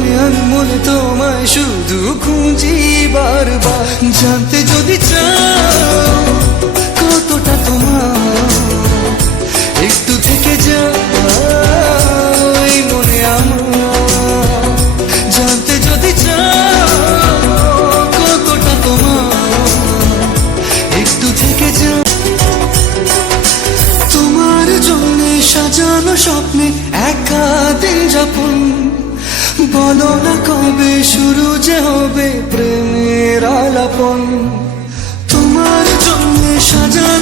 আমি তোমায় শুধু খুঁজি বারবার। জানতে যদি চাও কতটা তোমার, একটু থেকে যাই মনে আমার। জানতে যদি চাও কতটা তোমার, একটু থেকে যা তোমার জন্য সাজানো স্বপ্নে একা দিন যাপন। বলো না কবে শুরু যে হবে প্রেমের আলাপন। তোমার জন্য সাজানো